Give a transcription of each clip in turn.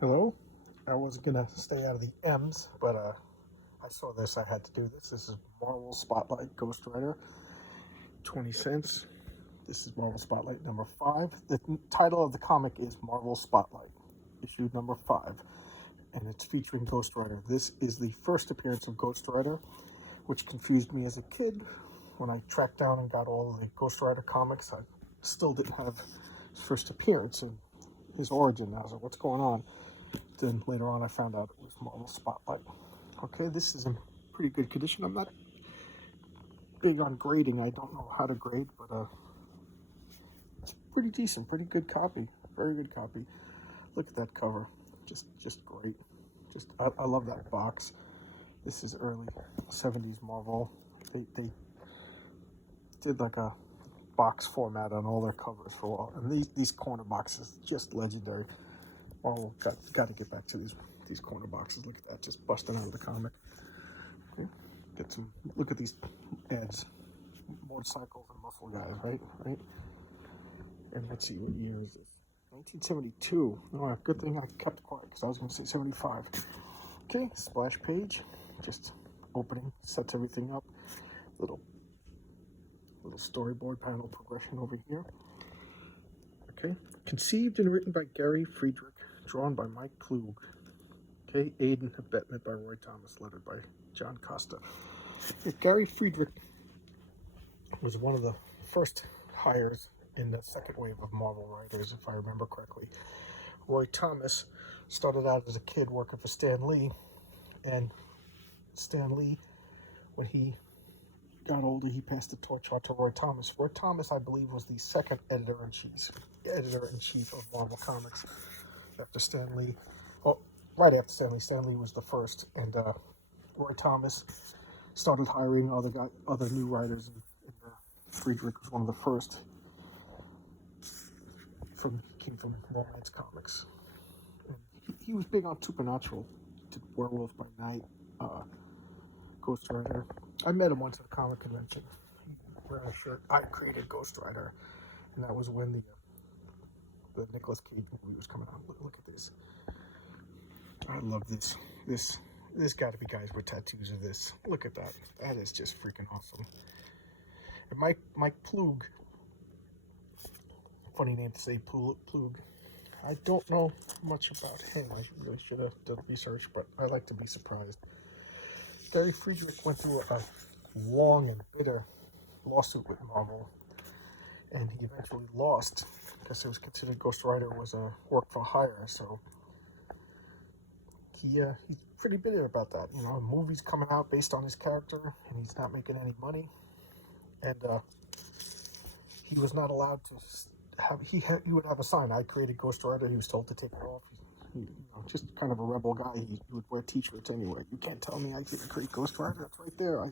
Hello. I was gonna stay out of the M's, but I saw this. I had to do this. This is Marvel Spotlight Ghost Rider, 20 cents. This is Marvel Spotlight number 5. The title of the comic is Marvel Spotlight, issue number 5, and it's featuring Ghost Rider. This is the first appearance of Ghost Rider, which confused me as a kid. When I tracked down and got all of the Ghost Rider comics, I still didn't have his first appearance and his origin. I was like, what's going on? Then later on I found out it was Marvel Spotlight. Okay, this is in pretty good condition. I'm not big on grading. I don't know how to grade, but it's pretty decent, pretty good copy. Very good copy. Look at that cover. Just great. I love that box. This is early 70s Marvel. They did like a box format on all their covers for a while. And these corner boxes, just legendary. Oh, got to get back to these corner boxes. Look at that, just busting out of the comic. Okay, get some. Look at these ads, motorcycles and muscle guys, right. And let's see, what year is this? 1972. Oh, good thing I kept quiet because I was going to say 75. Okay, splash page, just opening, sets everything up. Little storyboard panel progression over here. Okay, conceived and written by Gary Friedrich, drawn by Mike Klug. Okay, aid and abetment by Roy Thomas, lettered by John Costa. Gary Friedrich was one of the first hires in the second wave of Marvel writers, if I remember correctly. Roy Thomas started out as a kid working for Stan Lee, and Stan Lee, when he got older, he passed the torch on to Roy Thomas. Roy Thomas, I believe, was the second editor-in-chief of Marvel Comics after Stan Lee. Well, right after Stan Lee. Stan Lee was the first, and Roy Thomas started hiring other new writers, and Friedrich was one of the first. Came from Romance Comics. And he was big on supernatural, did Werewolf by Night, Ghost Rider. I met him once at a comic convention. Wearing a shirt, I created Ghost Rider, and that was when the Nicolas Cage movie was coming out. Look at this. I love this. There's got to be guys with tattoos of this. Look at that. That is just freaking awesome. And Mike Plug. Funny name to say, Plug. I don't know much about him. I really should have done research, but I like to be surprised. Gary Friedrich went through a long and bitter lawsuit with Marvel, and he eventually lost because it was considered Ghost Rider was a work for hire. So he's pretty bitter about that. You know, a movie's coming out based on his character, and he's not making any money, and he was not allowed to have. He would have a sign. I created Ghost Rider. He was told to take it off. Just kind of a rebel guy. He would wear T-shirts anyway. You can't tell me I didn't create Ghost Rider. That's right there.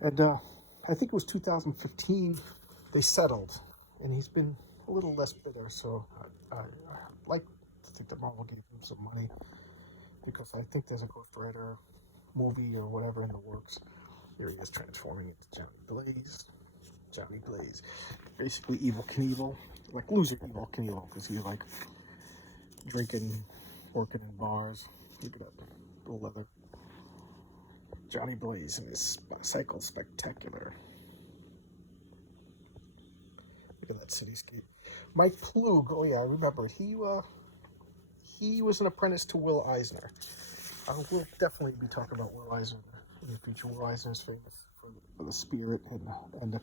And I think it was 2015. They settled, and he's been a little less bitter. So I like to think that Marvel gave him some money because I think there's a Ghost Rider movie or whatever in the works. Here he is transforming into Johnny Blaze, basically Evel Knievel, like loser Evel Knievel, because he's like drinking, working in bars. Look at that little leather. Johnny Blaze and his Cycle Spectacular. Look at that cityscape. Mike Plug, oh yeah, I remember. He was an apprentice to Will Eisner. I will definitely be talking about Will Eisner in the future. Will Eisner is famous for the Spirit and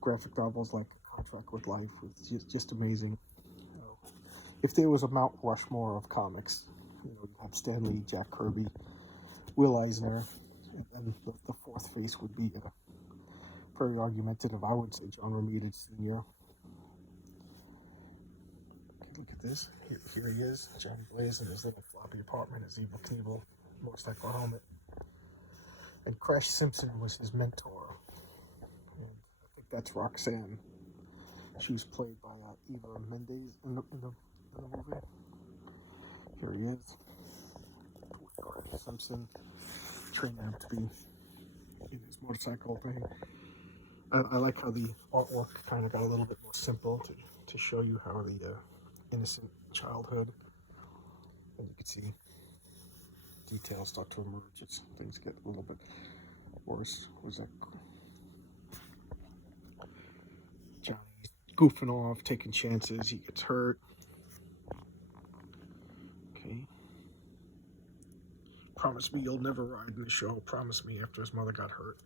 graphic novels like Contract with Life, was just amazing. If there was a Mount Rushmore of comics, you'd have Stan Lee, Jack Kirby, Will Eisner, and then the fourth face would be very argumentative. I would say John Romita Sr. Okay, look at this. Here he is, Johnny Blaze in his little floppy apartment, his Evel Knievel motorcycle helmet. And Crash Simpson was his mentor. And I think that's Roxanne. She was played by Eva Mendes in the movie. Here he is. Crash Simpson, training him to be in his motorcycle thing. I like how the artwork kind of got a little bit more simple to show you how the innocent childhood. And you can see details start to emerge as things get a little bit worse. Was that Johnny goofing off, taking chances? He gets hurt. Okay. Promise me you'll never ride in the show. Promise me after his mother got hurt.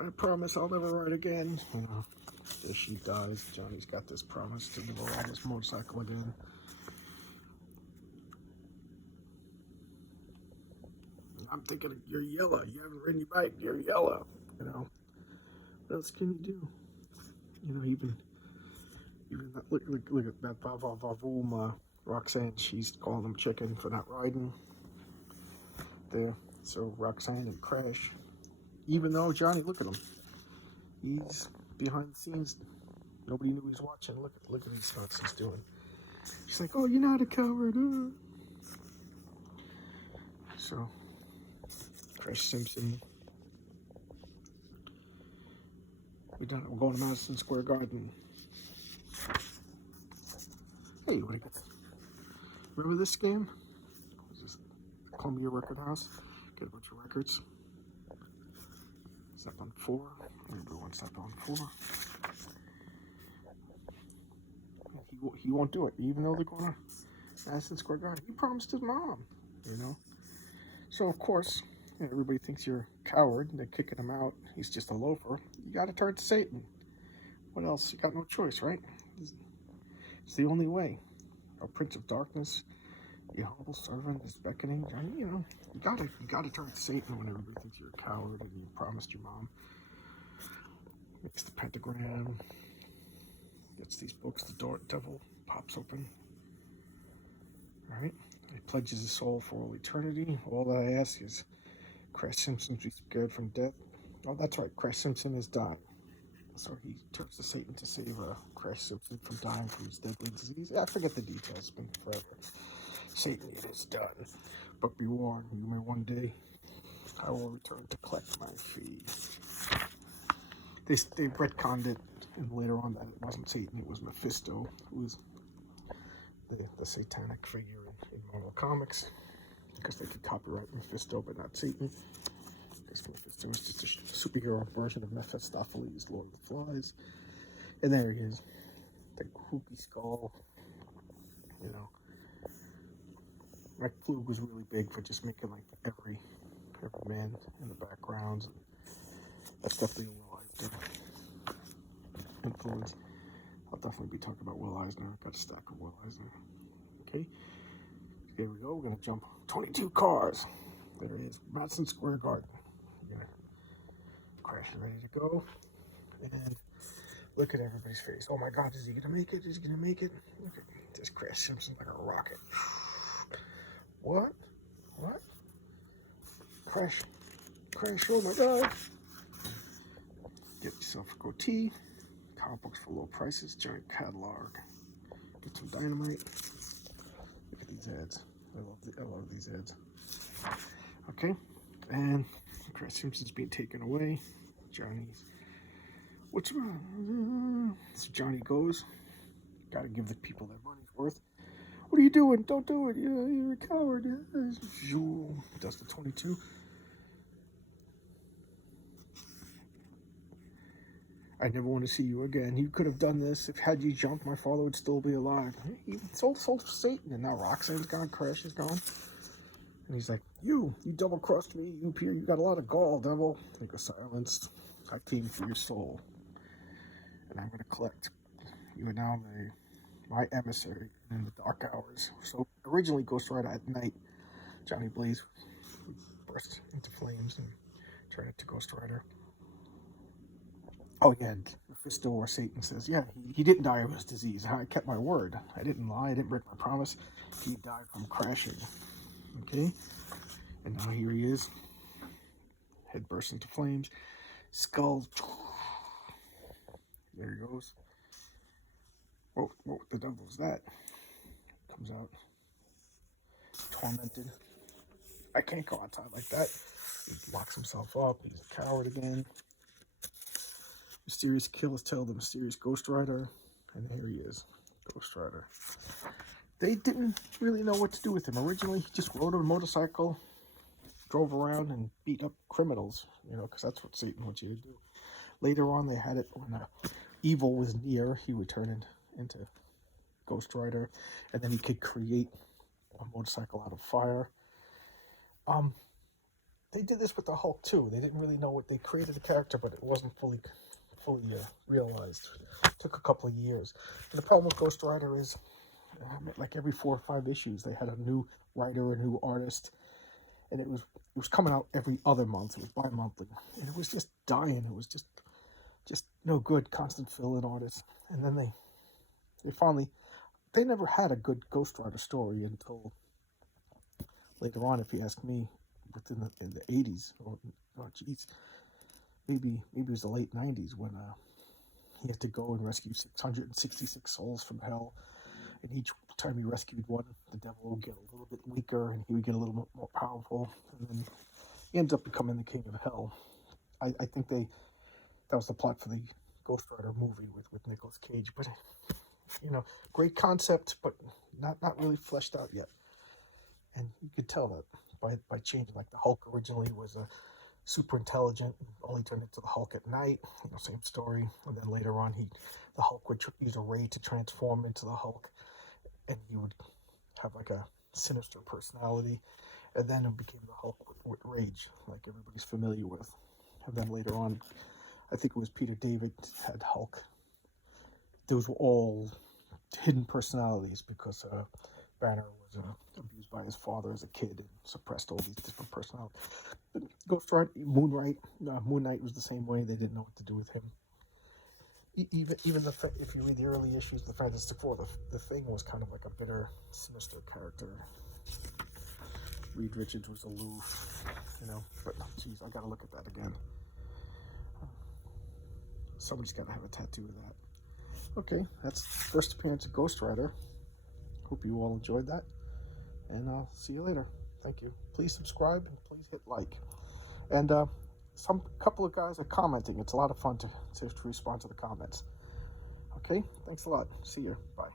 I promise I'll never ride again. You know, as she dies, Johnny's got this promise to never ride his motorcycle again. I'm thinking, you're yellow. You haven't ridden your bike. You're yellow. You know, what else can you do? You know, even that, look at that Vavoom, Roxanne. She's calling him chicken for not riding there. So Roxanne and Crash, even though Johnny, look at him. He's behind the scenes. Nobody knew he was watching. Look at these stunts he's doing. She's like, oh, you're not a coward. So, Crash Simpson. We're done. We're going to Madison Square Garden. Hey, what do you got? Remember this scam? Was this Columbia Record House? Get a bunch of records. Step on 4. Everyone step on 4. He won't do it, even though they're going to Madison Square Garden. He promised his mom, you know. So of course, everybody thinks you're a coward. They're kicking him out. He's just a loafer. You got to turn to Satan. What else? You got no choice, right? It's the only way. A prince of darkness, your humble servant is beckoning. You know, you gotta turn to Satan when everybody thinks you're a coward and you promised your mom. Makes the pentagram. Gets these books. The devil pops open. All right. He pledges his soul for all eternity. All that I ask is, Crash Simpson be scared from death. Oh, that's right. Crash Simpson is dying. So he turns to Satan to save Crash Simpson from dying from his deadly disease. I forget the details. It's been forever. Satan, it is done. But be warned, you may one day, I will return to collect my fee. They retconned it, and later on that it wasn't Satan, it was Mephisto, who was the satanic figure in Marvel Comics, because they could copyright Mephisto, but not Satan. Because Mephisto was just a superhero version of Mephistopheles, Lord of the Flies. And there he is, the kooky skull. You know, Mike Flug was really big for just making like every man in the backgrounds. That's definitely a Will Eisner influence. I'll definitely be talking about Will Eisner. I've got a stack of Will Eisner. Okay, here we go. We're gonna jump 22 cars. There it is, Madison Square Garden. Crash is ready to go, and look at everybody's face. Oh my God, is he gonna make it? Is he gonna make it? Look at this Crash Simpson like a rocket. What? Crash, oh my God. Get yourself a goatee. Comic books for low prices. Giant catalog. Get some dynamite. Look at these ads. I love these ads. Okay, and Crash Simpson's being taken away. Johnny's. What's wrong? So Johnny goes. Got to give the people their money's worth. What are you doing? Don't do it. You're a coward. Does the 22. I never want to see you again. You could have done this. If had you jumped, my father would still be alive. He sold Satan, and now Roxanne's gone, Crash is gone. And he's like, you double-crossed me. You got a lot of gall, devil. They go silenced. I came for your soul. And I'm going to collect. You are now my emissary in the dark hours. So originally Ghost Rider at night, Johnny Blaze burst into flames and turned into Ghost Rider. Oh yeah, Mephisto or Satan says, yeah, he didn't die of his disease. I kept my word. I didn't lie. I didn't break my promise. He died from crashing. Okay? And now here he is. Head bursts into flames. Skull. There he goes. What the devil is that? Comes out. Tormented. I can't go outside like that. He locks himself up. He's a coward again. Mysterious kill is tell the mysterious Ghost Rider. And here he is. Ghost Rider. They didn't really know what to do with him. Originally, he just rode a motorcycle, drove around, and beat up criminals, you know, because that's what Satan wants you to do. Later on, they had it when evil was near, he would turn into Ghost Rider, and then he could create a motorcycle out of fire. They did this with the Hulk too. They didn't really know what they created the character, but it wasn't fully realized. It took a couple of years. And the problem with Ghost Rider is, like every 4 or 5 issues, they had a new writer, a new artist, and it was coming out every other month. It was bi-monthly, and it was just dying. It was just no good. Constant fill-in artists, and then they never had a good Ghost Rider story until later on, if you ask me, in the 80s, or oh geez, maybe it was the late 90s when he had to go and rescue 666 souls from hell, and each time he rescued one, the devil would get a little bit weaker, and he would get a little bit more powerful, and then he ends up becoming the king of hell. I think that was the plot for the Ghost Rider movie with Nicolas Cage, but you know, great concept, but not really fleshed out yet. And you could tell that by changing, like the Hulk originally was a super intelligent, only turned into the Hulk at night, you know, same story. And then later on, the Hulk would use a ray to transform into the Hulk, and he would have like a sinister personality. And then it became the Hulk with rage, like everybody's familiar with. And then later on, I think it was Peter David had Hulk. Those were all hidden personalities because Banner was abused by his father as a kid and suppressed all these different personalities. Ghost Rider, Moon Knight was the same way. They didn't know what to do with him. Even if you read the early issues of the Fantastic Four, the Thing was kind of like a bitter, sinister character. Reed Richards was aloof, you know. But geez, I gotta look at that again. Somebody's gotta have a tattoo of that. Okay, that's the first appearance of Ghost Rider. Hope you all enjoyed that, and I'll see you later. Thank you. Please subscribe and please hit like. And couple of guys are commenting. It's a lot of fun to respond to the comments. Okay, thanks a lot. See you. Bye.